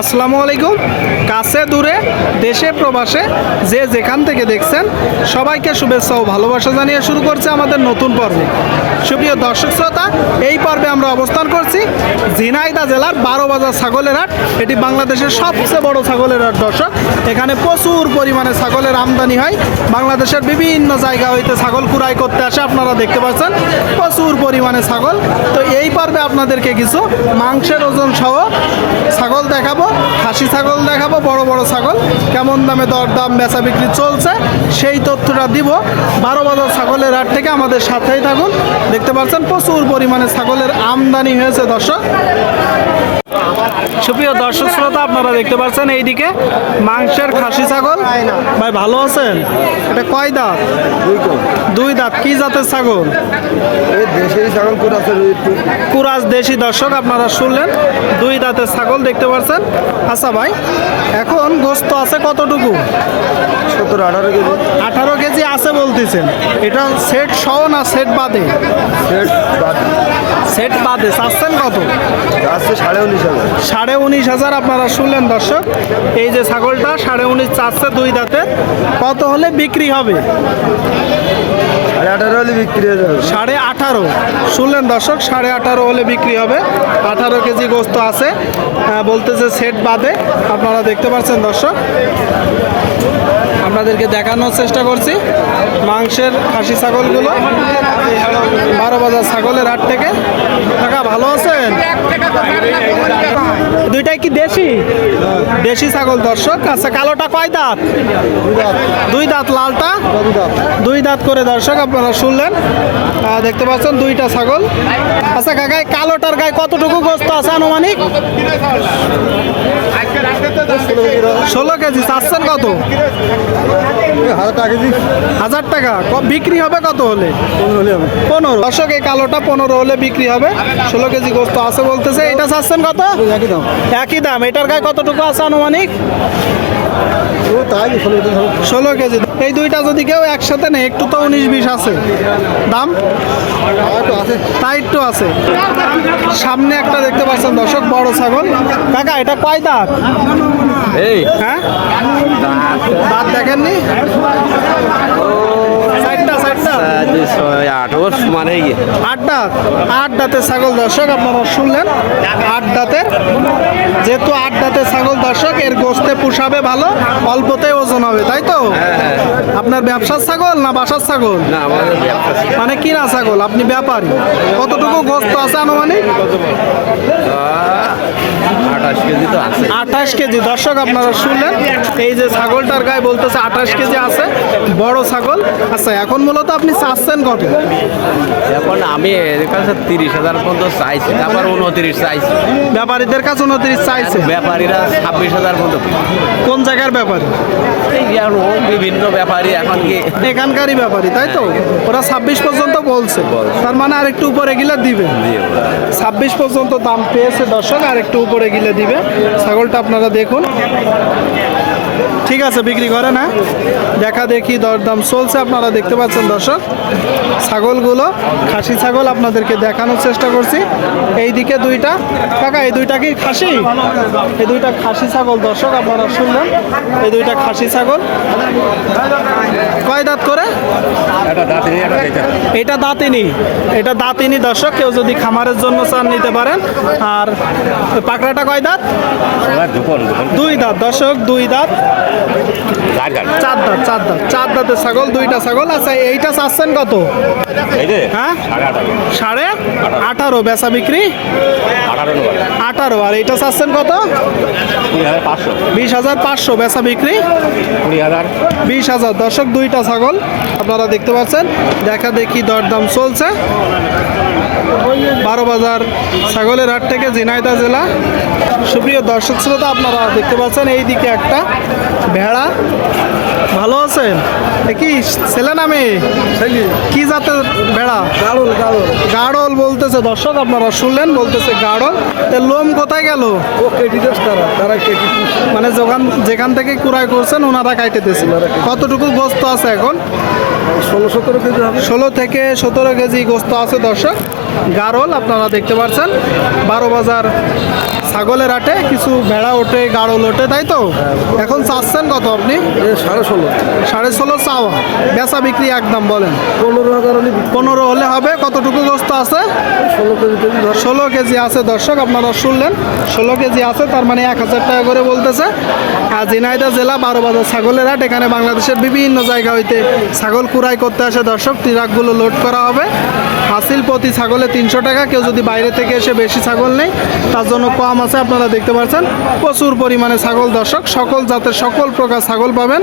আসসালামু আলাইকুম। কাছে, দূরে, দেশে, প্রবাসে, যে যেখান থেকে দেখছেন, সবাইকে শুভেচ্ছা ও ভালোবাসা জানিয়ে শুরু করছে আমাদের নতুন পর্ব। সুপ্রিয় দর্শক শ্রোতা, এই পর্বে আমরা অবস্থান করছি ঝিনাইদা জেলার বারো বাজার ছাগলের হাট। এটি বাংলাদেশের সবচেয়ে বড় ছাগলের হাট, দর্শক। এখানে প্রচুর পরিমাণে ছাগলের আমদানি হয়। বাংলাদেশের বিভিন্ন জায়গা হইতে ছাগল কুড়াই করতে আসে, আপনারা দেখতে পাচ্ছেন। প্রচুর পরিমাণে ছাগল। তো এই পর্বে আপনাদেরকে কিছু মাংসের ওজন সহ ছাগল দেখাবো। খাসি ছাগল দেখাবো, বড় বড় ছাগল। কেমন দামে দরদাম, বেচা বিক্রি চলছে, সেই তথ্যটা দিব। বারো বাজার ছাগলের হাট থেকে আমাদের সাথেই থাকুন। দেখতে পাচ্ছেন, প্রচুর পরিমাণে ছাগলের আমদানি হয়েছে, দর্শক। সুপ্রিয় দর্শক শ্রোতা, আপনারা দেখতে পাচ্ছেন এইদিকে মাংসের খাসি ছাগল। ভাই, ভালো আছেন? এটা কয় দাঁত? দাঁত কি জাতের ছাগল? এই দেশি ছাগল করে আছে কুরাজ দেশি দর্শক আপনারা শুনলেন দুই দাঁতের ছাগল দেখতে পাচ্ছেন আচ্ছা ভাই এখন গোস্ত আছে কতটুকু? সত্তর আঠারো কেজি। আঠারো কেজি আছে বলতেছেন। এটা সেট সহ না সেট বাদে? সেট বাদ। চাচ্ছেন কত? আছে সাড়ে উনিশ হাজার। সাড়ে উনিশ হাজার আপনারা শুনলেন দর্শক। এই যে ছাগলটা সাড়ে উনিশ চাচ্ছে দুই দাঁতে। কত হলে বিক্রি হবে? আঠারো হলে বিক্রি হয়ে সাড়ে আঠারো। শুনলেন দর্শক সাড়ে আঠারো হলে বিক্রি হবে। আঠারো কেজি গোস্ত আছে। আহ, বলতেছে সেট বাদে। আপনারা দেখতে পাচ্ছেন দর্শক। আপনাদেরকে দেখানোর চেষ্টা করছি। মাংসের খাসি ছাগলগুলো। বারো বাজার ছাগলের হাট থেকে। কাকা ভালো আছেন? দুইটাই কি দেশি? দেশি ছাগল দর্শক আচ্ছা কালোটা কয় দাঁত? দুই দাঁত, লালটা? দুই দাঁত করে দর্শক, আপনারা শুনলেন। দেখতে পাচ্ছেন দুইটা ছাগল। আচ্ছা কাকাই, কালোটার গায়ে কতটুকু গোস্ত আছে আনুমানিক? ষোলো কেজি, চাচ্ছেন কত? হাজার টাকা। বিক্রি হবে কত হলে? হলে পনেরো। দর্শক, এই কালোটা পনেরো হলে বিক্রি হবে। ষোলো কেজি গোস্ত আছে বলতেছে, এটা চাচ্ছেন কত? একই দাম একই দাম। এটার গায়ে কতটুকু আছে আনুমানিক? ষোলো কেজি। এই দুইটা যদি কেউ একসাথে নেই একটু তো উনিশ বিশ আছে। দাম? তাই একটু আছে। সামনে একটা দেখতে পাচ্ছেন দর্শক বড় ছাগল। কাকা এটা কয় দাঁত? এই। হ্যাঁ? দাঁত দেখেননি? আঠারো মানে আট দাঁত আট দাঁতের ছাগল দর্শক আপনারা শুনলেন আট দাঁতের যেহেতু আট দাঁতের ছাগল দর্শক এর গোস্তে পুষাবে ভালো অল্পতে ওজন হবে তাই তো? আপনার ব্যবসার ছাগল না বাসার ছাগল? না মানে কিনা ছাগল? আপনি ব্যাপারী। কতটুকু গোস্ত আছে আনুমানিক? আঠাশ কেজি তো আছে। আঠাশ কেজি। দর্শক আপনারা শুনলেন? এই যে ছাগলটার গায়ে বলতেছে আঠাশ কেজি আছে বড় ছাগল। আচ্ছা এখন মূলত আপনি চাচ্ছেন কত? এখন আমি কাছে তিরিশ হাজার পর্যন্ত চাইছি তারপর উনত্রিশ চাইছি। ব্যাপারীদের কাছে উনত্রিশ চাইছে? ব্যাপারীরা ছাব্বিশ হাজার পর্যন্ত। কোন জায়গার ব্যাপারী? বিভিন্ন ব্যাপারী এখন কি? এখানকারই ব্যাপারী তাই তো? ওরা ছাব্বিশ পর্যন্ত বলছে। তার মানে আর একটু উপরে গেলে দিবে। ছাব্বিশ পর্যন্ত দাম পেয়েছে দর্শক আর একটু উপরে গেলে দিবে। ছাগলটা আপনারা দেখুন। ঠিক আছে বিক্রি করে না। দেখা দেখি দরদাম চলছে আপনারা দেখতে পাচ্ছেন দর্শক। ছাগলগুলো খাসি ছাগল আপনাদেরকে দেখানোর চেষ্টা করছি। এই দিকে দুইটা। কাকা এই দুইটা কি খাসি? এই দুইটা খাসি ছাগল দর্শক আপনারা শুনলেন। এই দুইটা খাসি ছাগল। কয় দাঁত করে? এটা দাঁতিনি। এটা দাঁতিনি দর্শক কেউ যদি খামারের জন্য চান নিতে পারেন। আর পাকড়াটা কয় দাঁত? দুই দাঁত দর্শক দুই দাঁত। চার দাঁত চার দাঁত। চার দাঁতের ছাগল দুইটা ছাগল। আচ্ছা এইটা চাচ্ছেন কত? হ্যাঁ? সাড়ে আঠারো। বেচা বিক্রি? আঠারো আর এইটা চাচ্ছেন কত? বিশ হাজার পাঁচশো বেচা বিক্রি? বিশ হাজার। দর্শক দুইটা ছাগল আপনারা দেখতে পাচ্ছেন। দেখা দেখি দরদাম চলছে। বারো বাজার ছাগলের হাট থেকে ঝিনাইদহ জেলা। সুপ্রিয় দর্শক শ্রোতা আপনারা দেখতে পাচ্ছেন এই দিকে একটা ভেড়া। ভালো আছেন কি ছেলে নামে কি জাতের ভেড়া? গাড়ল গাড়ল। গাড়ল বলতেছে দর্শক আপনারা শুনলেন বলতেছে গাড়ল। এর লোম কোথায় গেল? ও কেটি দোষ তারা তারা কেটি মানে যখন যেখান থেকে কুড়াই করছেন ওনারা কাইটে দিয়েছিল কতটুকু গোস্ত আছে এখন? ষোলো সতেরো কেজি ষোলো থেকে সতেরো কেজি গোস্ত আছে দর্শক। গারল আপনারা দেখতে পাচ্ছেন। বারো বাজার ছাগলের হাটে কিছু ভেড়া ওঠে গাড়ল ওঠে তাই তো? এখন চাচ্ছেন কত আপনি? সাড়ে ষোলো। সাড়ে ষোলো চাওয়া। বেচা বিক্রি একদম বলেন। পনেরো হাজার পনেরো হলে হবে কতটুকু গোস্ত আছে? ষোলো কেজি কেজি ষোলো কেজি আছে দর্শক আপনারা শুনলেন। ষোলো কেজি আছে তার মানে এক হাজার টাকা করে বলতেছে। আর ঝিনাইদা জেলা বারো বাজার ছাগলের হাট এখানে বাংলাদেশের বিভিন্ন জায়গা হইতে ছাগল কুড়াই করতে আসে দর্শক। ট্রাকগুলো লোড করা হবে। হাসিল প্রতি ছাগলে তিনশো টাকা। কেউ যদি বাইরে থেকে এসে বেশি ছাগল নেই তার জন্য কম আছে, আপনারা দেখতে পাচ্ছেন। প্রচুর পরিমাণে ছাগল দর্শক, সকল জাতের সকল প্রকার ছাগল পাবেন।